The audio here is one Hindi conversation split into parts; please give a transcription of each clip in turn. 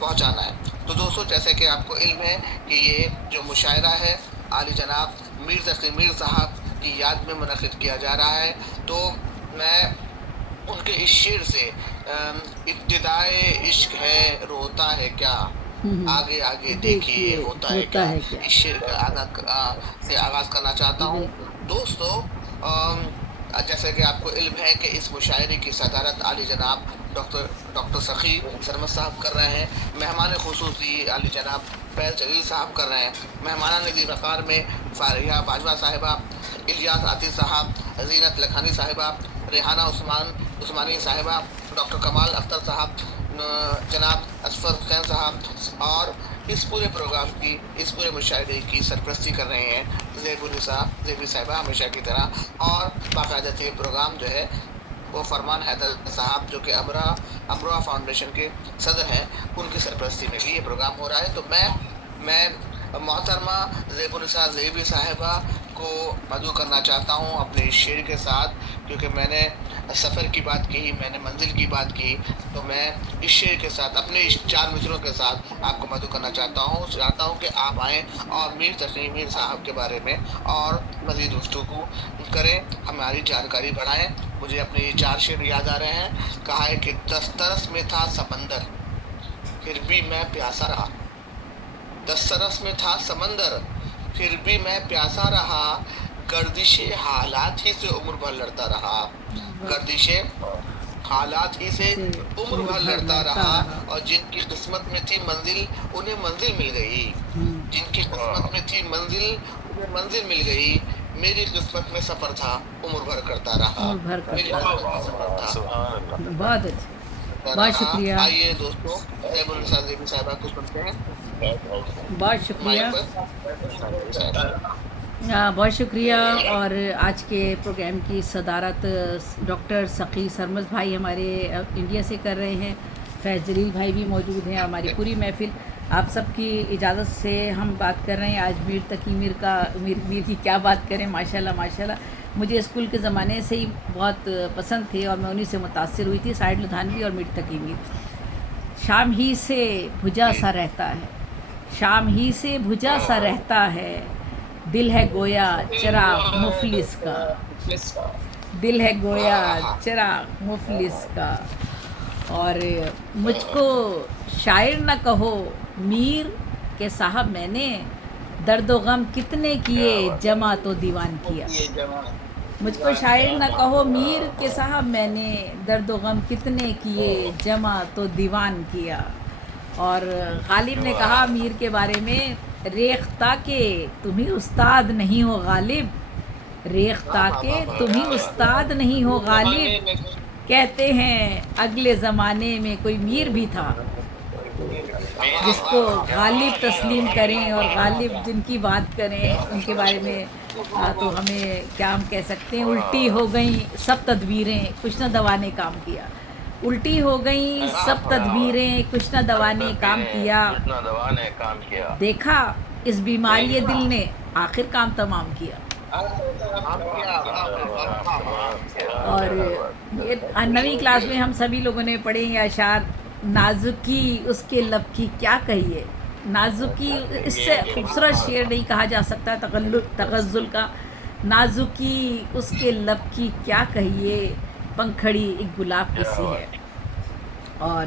पहुंचाना है। तो दोस्तों, जैसे कि आपको इल्म है कि ये जो मुशायरा है आली जनाब मीर तकी मीर साहब की याद में मुनक़िद किया जा रहा है। तो मैं उनके इस शेर से इब्तिदाए इश्क है रोता है क्या, आगे आगे देखिए देखिए होता है होता क्या, है क्या। इस शेर का से आगाज करना चाहता हूँ। बिल्कुल। दोस्तों, जैसे कि आपको इल्म है कि इस मुशायरे की सदारत आली जनाब डॉक्टर डॉक्टर सखी सरमद साहब कर रहे हैं। मेहमान खुसूसी आली जनाब फैज जलील साहब कर रहे हैं। मेहमान नज़ीर वक़ार में फारिया बाजवा साहिबा, इलियास आतिश साहब, जीनत लखानी साहिबा, रेहाना उस्मानी साहिबा, डॉक्टर कमाल अख्तर साहब, जनाब असफर हुसैन साहब, और इस पूरे प्रोग्राम की, इस पूरे मुशायरे की सरपरस्ती कर रहे हैं ज़ेबी साहिबा हमेशा की तरह। और बाकायदा ये प्रोग्राम जो है वो फरमान हैदर साहब जो कि अमरोहा फाउंडेशन के सदर हैं, उनकी सरपरस्ती में भी ये प्रोग्राम हो रहा है। तो मैं मोहतरमा ज़ेबुनिसा ज़ेबी साहिबा को मदऊ करना चाहता हूँ अपने इस शेर के साथ, क्योंकि मैंने सफ़र की बात की, मैंने मंजिल की बात की, तो मैं इस शेर के साथ अपने इस 4 मित्रों के साथ आपको मदऊ करना चाहता हूँ कि आप आएँ और मीर तकी मीर साहब के बारे में और मज़ीद गुफ्तगू करें, हमारी जानकारी बढ़ाएँ। मुझे अपने ये 4 शेर याद आ रहे हैं। कहा है कि दस्तरस में था समंदर, फिर भी मैं प्यासा रहा। दस्तरस में था समंदर, फिर भी मैं प्यासा रहा। गर्दिशे हालात ही से उम्र भर लड़ता रहा। गर्दिशे हालात ही से से उम्र उम्र भर भर लड़ता लड़ता रहा। रहा। और जिनकी किस्मत में थी मंजिल, उन्हें मंजिल मिल गई। जिनकी किस्मत में थी मंजिल, उन्हें मंजिल मिल गई। मेरी किस्मत में सफर था, उम्र भर करता रहा। उम्र भर मेरी करता किस्मत में सफर रहा। था, बहुत अच्छे, करता बहुत रहा। शुक्रिया। आइए दोस्तों, ज़ेबुनिसा ज़ेबी साहिबा को सुनते हैं बहुत माइक शुक्रिया। पर। बहुत शुक्रिया। और आज के प्रोग्राम की सदारत डॉक्टर सकी सरमद भाई हमारे इंडिया से कर रहे हैं। फैज़ जलील भाई भी मौजूद हैं। हमारी पूरी महफ़िल, आप सबकी इजाज़त से हम बात कर रहे हैं आज मीर तकी मीर की क्या बात करें। माशाल्लाह माशाल्लाह, मुझे स्कूल के ज़माने से ही बहुत पसंद थे और मैं उन्हीं से मुतासिर हुई थी, साइड लुधानवी और मीर तकी मीर। शाम ही से भुजा सा रहता है, शाम ही से भुजा सा रहता है, दिल है गोया चिराग मुफलिस का, दिल है गोया चिराग मुफलिस का। और मुझको शायर न कहो मीर के साहब, मैंने दर्द व गम कितने किए जमा तो दीवान किया। मुझको शायर न कहो मीर के साहब, मैंने दर्द व गम कितने किए जमा तो दीवान किया। और गालिब ने कहा मीर के बारे में, रेख्ता के तुम ही उस्ताद नहीं हो गालिब, रेख्ता के तुम ही उस्ताद नहीं हो गालिब, कहते हैं अगले ज़माने में कोई मीर भी था जिसको गालिब तस्लीम करें। और गालिब जिनकी बात करें उनके बारे में तो हमें क्या हम कह सकते हैं, उल्टी हो गई सब तदबीरें कुछ न दवा ने काम किया। उल्टी हो गई सब तदबीरें कुछ न दवा ने काम किया, देखा इस बीमारी दिल ने आखिर काम तमाम किया। और ये 9वीं क्लास में हम सभी लोगों ने पढ़े ये अशार, नाजुकी उसके लब की क्या कहिए। नाजुकी, इससे खूबसूरत शेर नहीं कहा जा सकता तगज़्ज़ुल का। नाजुकी उसके लब की क्या कहिए, पंखड़ी एक गुलाब की सी है। और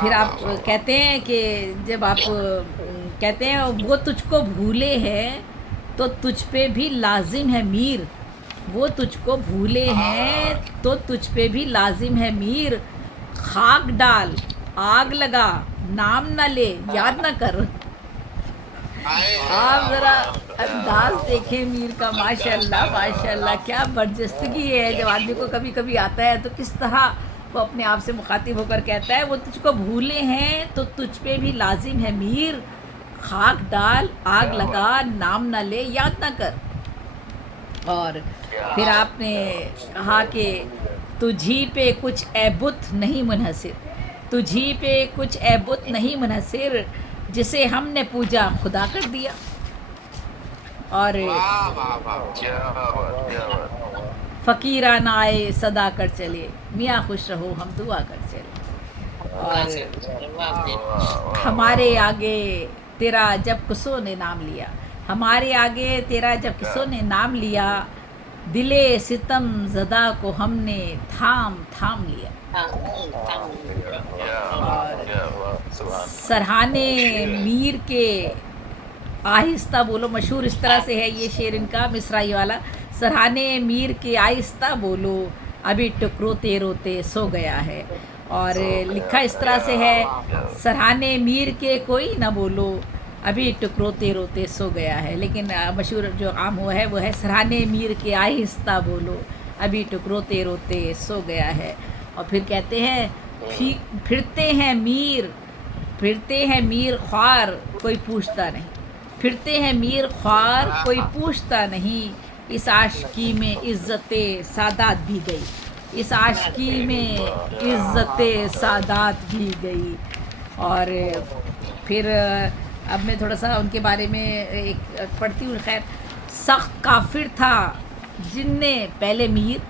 फिर आप कहते हैं कि जब आप कहते हैं वो तुझको भूले हैं तो तुझ पे भी लाजिम है मीर, वो तुझको भूले हैं तो तुझ पे भी लाजिम है मीर, खाक डाल आग लगा नाम न ले याद न कर। आप ज़रा अंदाज देखें मीर का, माशाल्लाह माशाल्लाह, क्या बर्जस्तगी है। जब आदमी को कभी कभी आता है तो किस तरह वो अपने आप से मुखातिब होकर कहता है, वो तुझको भूले हैं तो तुझ पे भी लाजिम है मीर, खाक डाल आग लगा नाम न ले याद न कर। और फिर आपने कहा कि तुझी पे कुछ ऐबुत नहीं मुनहसिर, तुझी पे कुछ ऐबुत नहीं मुनहसिर, जिसे हमने पूजा खुदा कर दिया। और फ़कीराना आए सदा कर चले, मियाँ खुश रहो हम दुआ कर चले। और हमारे आगे तेरा जब किसों ने नाम लिया, हमारे आगे तेरा जब किसों ने नाम लिया, दिले सितम ज़दा को हमने थाम थाम लिया। सरहाने मीर के आहिस्ता बोलो, मशहूर इस तरह से है ये शेर इनका, मिसराई वाला। सरहाने मीर के आहिस्ता बोलो, अभी टुकरोते रोते सो गया है। और लिखा इस तरह से है, सरहाने मीर के कोई ना बोलो, अभी टुकरोते रोते सो गया है। लेकिन मशहूर जो आम हुआ है वो है, सरहाने मीर के आहिस्ता बोलो, अभी टुकरोते रोते सो गया है। और फिर कहते हैं, फिरते हैं मीर ख्वार कोई पूछता नहीं, फिरते हैं मीर ख्वार कोई पूछता नहीं, इस आशिकी में इज़्ज़ते सादात भी गई, इस आशिकी में इज़्ज़ते सादात भी गई। और फिर अब मैं थोड़ा सा उनके बारे में एक पढ़ती हूँ। खैर, सख्त काफिर था जिनने पहले मीर,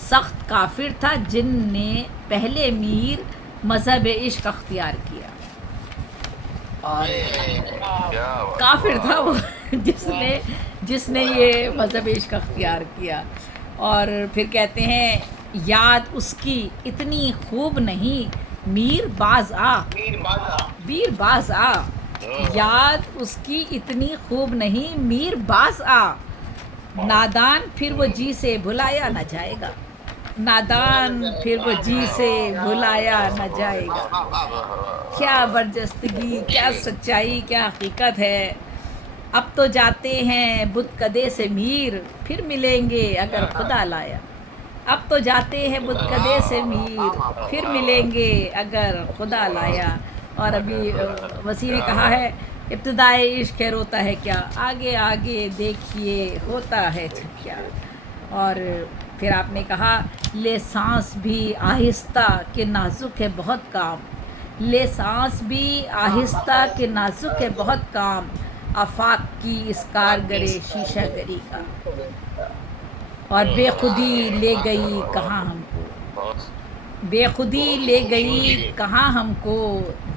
सख्त काफिर था जिनने पहले मीर मज़हब इश्क अख्तियार किया। और काफिर था वो जिसने ये मज़हब इश्क अख्तियार किया। और फिर कहते हैं, याद उसकी इतनी खूब नहीं, मीर बाज आ, याद उसकी इतनी खूब नहीं, मीर बाज आ, नादान फिर वो जी से भुलाया न जाएगा, नादान फिर वो जी से भुलाया न जाएगा। क्या बरजस्तगी, क्या सच्चाई, क्या हकीकत है। अब तो जाते हैं बुतकदे से मीर, फिर मिलेंगे अगर खुदा लाया, अब तो जाते हैं बुतकदे से मीर, फिर मिलेंगे अगर खुदा लाया। और अभी वसी ने कहा है, इब्तिदाए इश्क है रोता है क्या, आगे आगे देखिए होता है क्या। और फिर आपने कहा, ले सांस भी आहिस्ता के नाजुक है बहुत काम, ले सांस भी आहिस्ता के नाजुक है बहुत काम, आफाक की इस कारगरे शीशा गरी का। और बेखुदी ले गई कहाँ हमको, बेखुदी ले गई कहाँ हमको,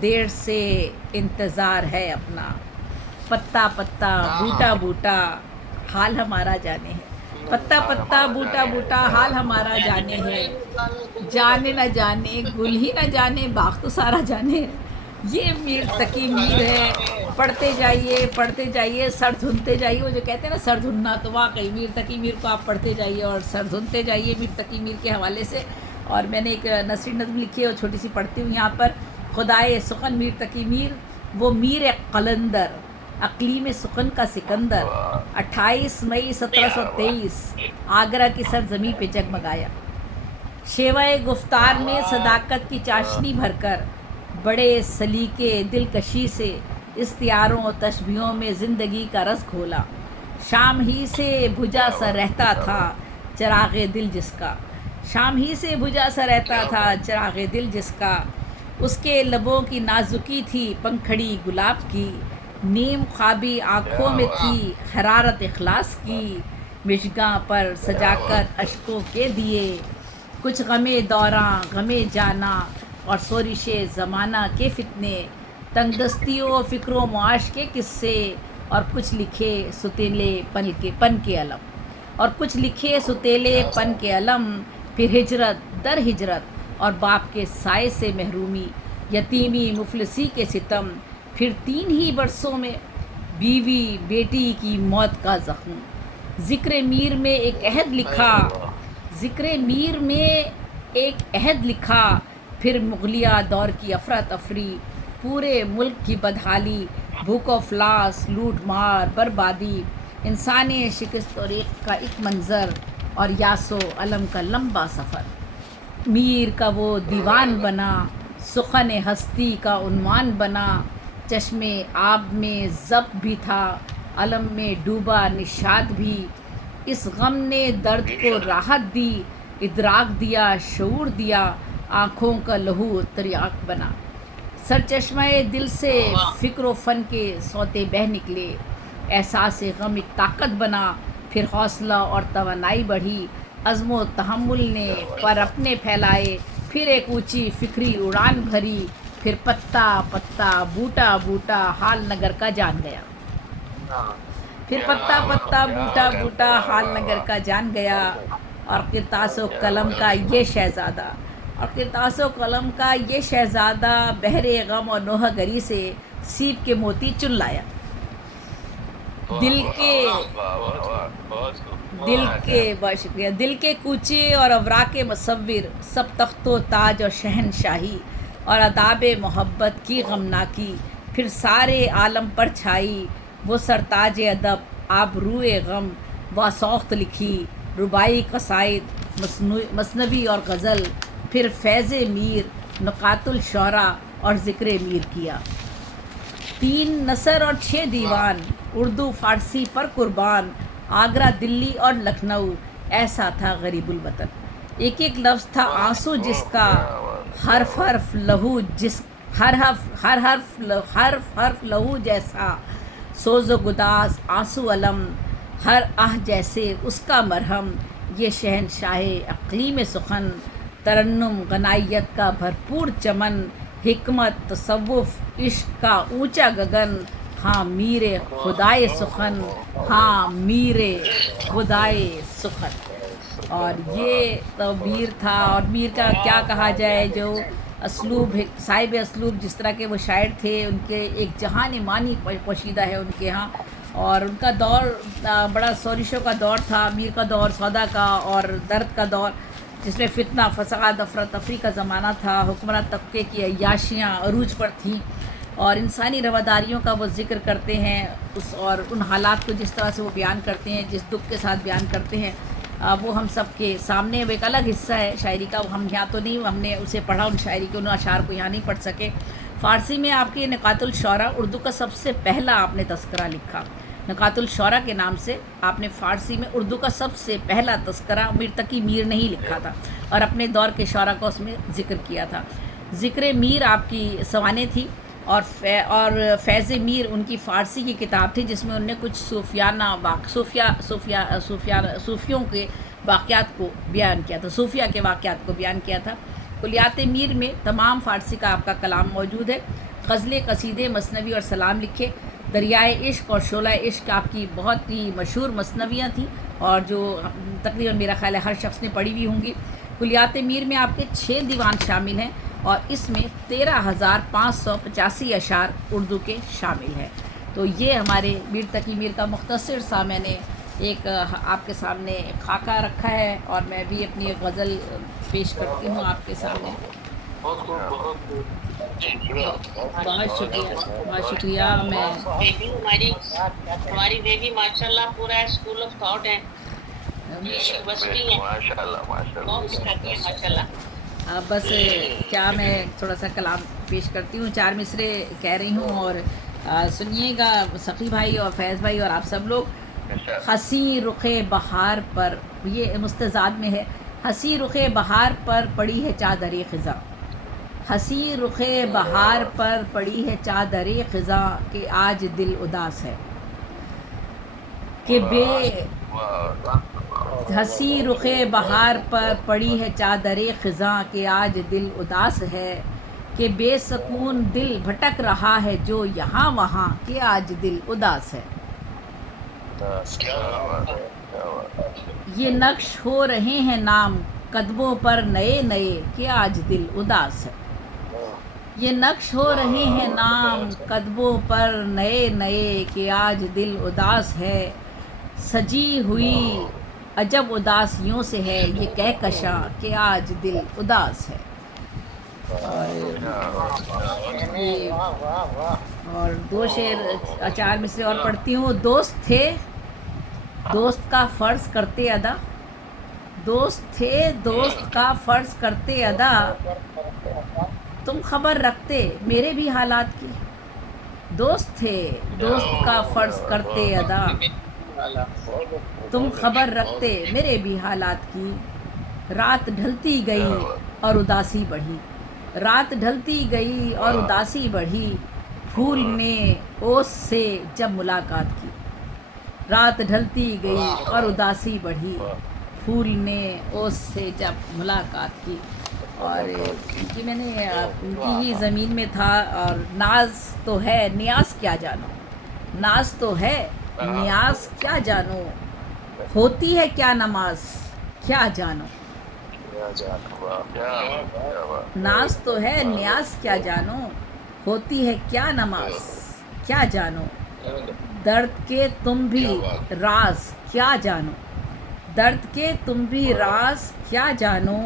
देर से इंतज़ार है अपना, पत्ता पत्ता बूटा बूटा हाल हमारा जाने है, पत्ता पत्ता बूटा बूटा हाल हमारा जाने है, जाने न जाने गुल ही न जाने बाग तो सारा जाने है। ये मीर तकी मीर है, पढ़ते जाइए सर धुनते जाइए। वो जो कहते हैं ना सर धुनना, तो वाकई मीर तकी मीर को आप पढ़ते जाइए और सर धुनते जाइए मीर तकी मीर के हवाले से। और मैंने एक नसरी नज़्म लिखी है, वो छोटी सी पढ़ती हूँ यहाँ पर। खुदाए सुखन मीर तकी मीर, वो मीर कलंदर, अक़लीम सुखन का सिकंदर, 28 मई 1723 आगरा की सरजमी पे जगमगाया। शेवाए गुफ्तार में सदाकत की चाशनी भरकर, बड़े सलीके दिलकशी से इख्तियारों और तशबीहों में ज़िंदगी का रस खोला। शाम ही से बुझा सा रहता था चिराग़े दिल जिसका, शाम ही से बुझा सा रहता था चिराग़े दिल जिसका, उसके लबों की नाजुकी थी पंखड़ी गुलाब की, नीम ख्वाबी आँखों में थी हरारत इखलास की, मिशगा पर सजाकर अश्कों के दिए, कुछ गमे दौरां गमे जाना और सोरिशे ज़माना के फितने, तंगदस्तियों फ़िक्रों मुआश के किस्से, और कुछ लिखे सुतीले पन के अलम, और कुछ लिखे सुतीले पन के अलम। फिर हिजरत दर हिजरत और बाप के साए से महरूमी, यतीमी मुफलिसी के सितम, फिर 3 ही बरसों में बीवी बेटी की मौत का ज़ख्म। ज़िक्र मीर में एक अहद लिखा, ज़िक्र मीर में एक अहद लिखा, फिर मुग़लिया दौर की अफरा तफरी, पूरे मुल्क की बदहाली, भूख अफलास, लूट मार, बर्बादी, इंसानी शिकस्त और एक का एक मंज़र, और यासो अलम का लंबा सफ़र। मीर का वो दीवान बना, सुखन हस्ती का उन्वान बना, चश्मे आब में ज़ब भी था, अलम में डूबा निशाद भी, इस गम ने दर्द को राहत दी, इदराक दिया शऊर दिया, आँखों का लहू तरियाक बना। सरचश्मे दिल से फ़िक्र फ़न के सोते बह निकले, एहसास गम एक ताकत बना, फिर हौसला और तवानाई बढ़ी, अज़्म व तहम्मुल ने पर अपने फैलाए, फिर एक ऊंची फ़िक्री उड़ान भरी, फिर पत्ता पत्ता बूटा बूटा हाल नगर का जान गया। फिर पत्ता पत्ता बूटा बूटा हाल नगर का जान गया। और किरतासो कलम का ये शहज़ादा, और किरतासो कलम का ये शहज़ादा बहरे गम और नोह गरी से सीप के मोती चुन लाया। दिल के बहुत शुक्रिया। दिल के कूचे और अवरा के मुसव्विर, सब तख्तो ताज और शहनशाही और अदाब मोहब्बत की गमनाकी फिर सारे आलम पर छाई। वो सरताज अदब आबरूए गम व सौख्त लिखी रुबाई कसाइद मसनवी और गज़ल, फिर फैज़ मीर नुकातुल शौरा और ज़िक्र मीर किया। 3 नसर और 6 दीवान उर्दू फ़ारसी पर कुर्बान, आगरा दिल्ली और लखनऊ ऐसा था गरीबुल वतन। एक एक लफ्ज़ था आंसू जिसका, हर्फ हर्फ लहू जिस हर हर्फ लहू जैसा, सोज़ो गुदास आंसू अलम हर आह जैसे उसका मरहम। ये शहनशाहे अक़लीम सुखन, तरन्नुम गनायत का भरपूर चमन, हिकमत तसव्वुफ़ इश्क का ऊंचा गगन। हाँ मीरे खुदाए सुखन, हाँ मीरे खुदाए सुखन। और ये तो मीर था। और मीर का क्या कहा जाए, जो असलूब साहिब असलूब जिस तरह के वो शायर थे, उनके एक जहान मानी पोशीदा है उनके यहाँ। और उनका दौर बड़ा सोरिशों का दौर था, मीर का दौर सौदा का और दर्द का दौर, जिसमें फितना फसाद अफरा तफरी का ज़माना था। हुक्मरान तबके की अय्याशियाँ अरूज पर थीं और इंसानी रवादारियों का वो ज़िक्र करते हैं उस, और उन हालात को जिस तरह से वो बयान करते हैं, जिस दुख के साथ बयान करते हैं, वो हम सब के सामने वो एक अलग हिस्सा है शायरी का। हम यहाँ तो नहीं, हमने उसे पढ़ा उन शायरी के, उन अशार को यहाँ नहीं पढ़ सके। फ़ारसी में आपके निकातुल शौरा, उर्दू का सबसे पहला आपने तस्करा लिखा निकातुल शौरा के नाम से। आपने फ़ारसी में उर्दू का सबसे पहला तस्करा मीर तकी मीर ने ही लिखा था और अपने दौर के शौरा का उसमें ज़िक्र किया था। ज़िक्र मीर आपकी सवाने थी और फैज़ मीर उनकी फ़ारसी की किताब थी, जिसमें उनने कुछ सूफ़ियों के वाक़यात को बयान किया था, सूफिया के वाक़यात को बयान किया था। कुलियात मीर में तमाम फ़ारसी का आपका कलाम मौजूद है। ग़ज़लें, कसीदे, मसनवी और सलाम लिखे। दरियाए इश्क और शोला इश्क आपकी बहुत ही मशहूर मसनवियाँ थी और जो तकरीबन मेरा ख़्याल है हर शख्स ने पढ़ी हुई होंगी। कुलियात मीर में आपके 6 दीवान शामिल हैं और इसमें 13,585 अशार उर्दू के शामिल हैं। तो ये हमारे मीर तकी मीर का मुख्तसर सा मैंने एक आपके सामने खाका रखा है और मैं भी अपनी एक गज़ल पेश करती हूँ आपके सामने। बहुत शुक्रिया। मैं हमारी बेबी माशाल्लाह पूरा स्कूल ऑफ थॉट है, माशाल्लाह। बस क्या मैं थोड़ा सा कलाम पेश करती हूँ, 4 मिसरे कह रही हूँ और सुनिएगा सखी भाई और फैज़ भाई और आप सब लोग। हसी रुखे बहार पर, ये मुस्तज़ाद में है। हसी रुखे बहार पर पड़ी है चादरे ख़िज़ा, हसी रुखे बहार पर पड़ी है चादरे ख़िज़ा, कि आज दिल उदास है कि हसी रुखे बहार पर पड़ी है चादरे ख़िज़ा, कि आज दिल उदास है, कि बेसकून दिल भटक रहा है जो यहाँ वहाँ, कि आज दिल उदास है। ये नक्श हो रहे हैं नाम कदमों पर नए नए, कि आज दिल उदास है। ये नक्श हो रहे हैं नाम कदमों पर नए नए, कि आज दिल उदास है। सजी हुई अजब उदासियों से है ये कहकशां, कि आज दिल उदास है। और 2 शेर 4 मिसरे और पढ़ती हूँ। दोस्त थे दोस्त का फ़र्ज़ करते अदा, दोस्त थे दोस्त का फ़र्ज़ करते अदा, तुम खबर रखते मेरे भी हालात की। दोस्त थे दोस्त का फ़र्ज़ करते अदा, तुम खबर रखते मेरे भी हालात की। रात ढलती गई और उदासी बढ़ी, रात ढलती गई और उदासी बढ़ी, फूल ने ओस से जब मुलाकात की। रात ढलती गई और उदासी बढ़ी, फूल ने ओस से जब मुलाकात की। और कि मैंने उनकी ही ज़मीन में था। और नाज तो है न्याज क्या जानो, नाज तो है न्याज क्या जानो, होती है क्या नमाज क्या जानो। नाज तो है न्याज क्या जानो, होती है क्या नमाज क्या जानो। दर्द के तुम भी राज क्या जानो, दर्द के तुम भी राज क्या जानो,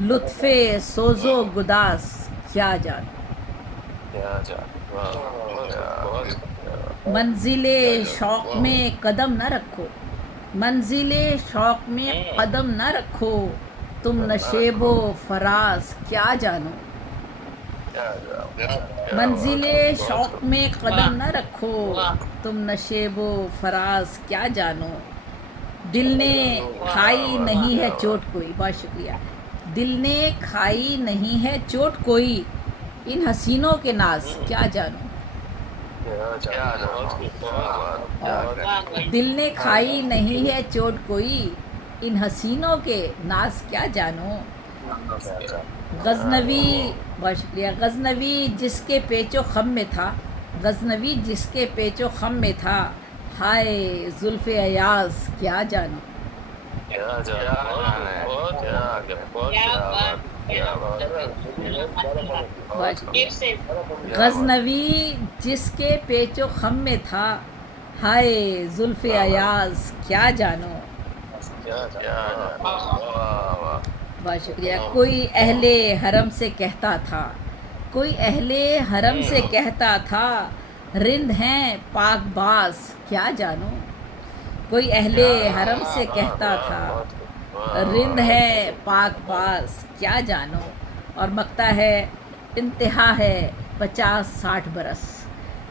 लुत्फ़े सोज़ो गुदास क्या जानो। मंजिले शौक़ में कदम न रखो, मंजिले शौक़ में कदम न रखो, तुम नशेबो फराज क्या जानो। मंजिले शौक़ में कदम न रखो, तुम नशेबो फराज क्या जानो। दिल ने खाई नहीं है चोट कोई, बहुत शुक्रिया। दिल ने खाई नहीं है चोट कोई, इन हसीनों के नाज क्या जानो। दिल ने खाई नहीं है चोट कोई, इन हसीनों के नाज क्या जानो। गज़नवी, बहुत शुक्रिया। गज़नवी जिसके पेचो खम में था, गज़नवी जिसके पेचो खम में था, हाय जुल्फ़े अयाज़ क्या जानो। फिर से गज़नवी जिसके पेचो खम में था, हाय जुल्फ़े अयाज़ क्या जानो। बहुत शुक्रिया। कोई अहले हरम से कहता था, कोई अहले हरम से कहता था, रिंद हैं पाक बाज क्या जानो। कोई अहले हरम से कहता था, रिंद है पाक बाज क्या जानो। और मकता है, इंतहा है 50-60 बरस,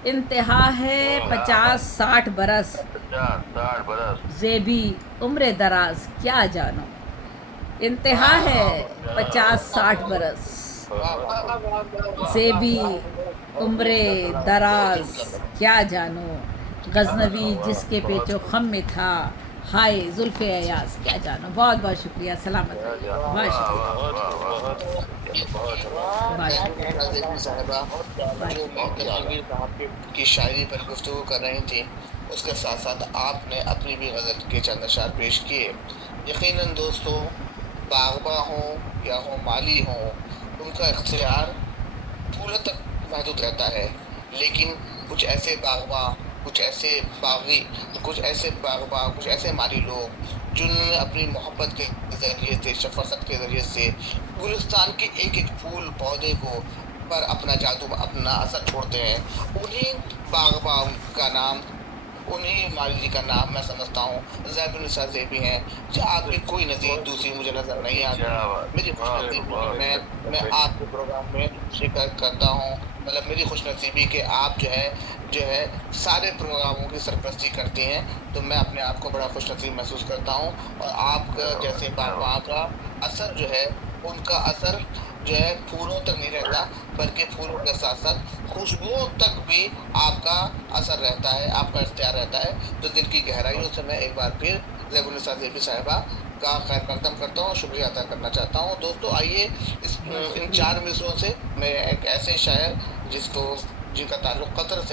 इंतहा है 50-60 बरस, ज़ेबी उम्र दराज क्या जानो। इंतहा है 50-60 बरस, ज़ेबी उम्र दराज क्या जानो। गज़नवी जिसके पेचो खम में था, हाय जुल्फ़े अयाज़ क्या जानो। बहुत बहुत शुक्रिया, सलामत रहिए। बहुत शुक्रिया। देवी साहिबा जो मोहतरम जमीर साहब की शायरी पर गुफ्तगू कर रही थी, उसके साथ साथ आपने अपनी भी गज़ल के चंद अशार पेश किए। यकीनन दोस्तों, बागबा हों या हो माली हों, उनका इख्तियार फूलों तक महदूद रहता है, लेकिन कुछ ऐसे बागबा, कुछ ऐसे बागी, कुछ ऐसे बागबा, कुछ ऐसे माली लोग जिन्होंने अपनी मोहब्बत के ज़रिए से, शफ़क़त के ज़रिए से गुलिस्तान के एक एक फूल पौधे को पर अपना जादू, अपना असर छोड़ते हैं, उन्हीं बागबा का नाम, उन्हीं माली जी का नाम मैं समझता हूँ ज़ैबुन्निसा ज़ेबी हैं। जो आपकी कोई नज़ीर दूसरी मुझे नज़र नहीं आती। मेरी खुशनसीबी मैं आपके प्रोग्राम में शिरकत करता हूँ, मतलब मेरी खुशनसीबी कि आप जो है सारे प्रोग्रामों की सरपरस्ती करती हैं, तो मैं अपने आप को बड़ा खुशनसीब महसूस करता हूँ। और आपका जैसे बागबां का असर जो है, उनका असर जो है फूलों तक नहीं रहता, बल्कि फूलों के साथ साथ खुशबुओं तक भी आपका असर रहता है, आपका इख्तियार रहता है। तो दिल की गहराइयों से मैं एक बार फिर ज़ैबुन्निसा ज़ेबी साहिबा का खैर मकदम करता हूँ, शुक्रिया अदा करना चाहता हूँ। दोस्तों आइए इन 4 मिसरों से मैं एक ऐसे शायर जिनका ताल्लुक़ कतर से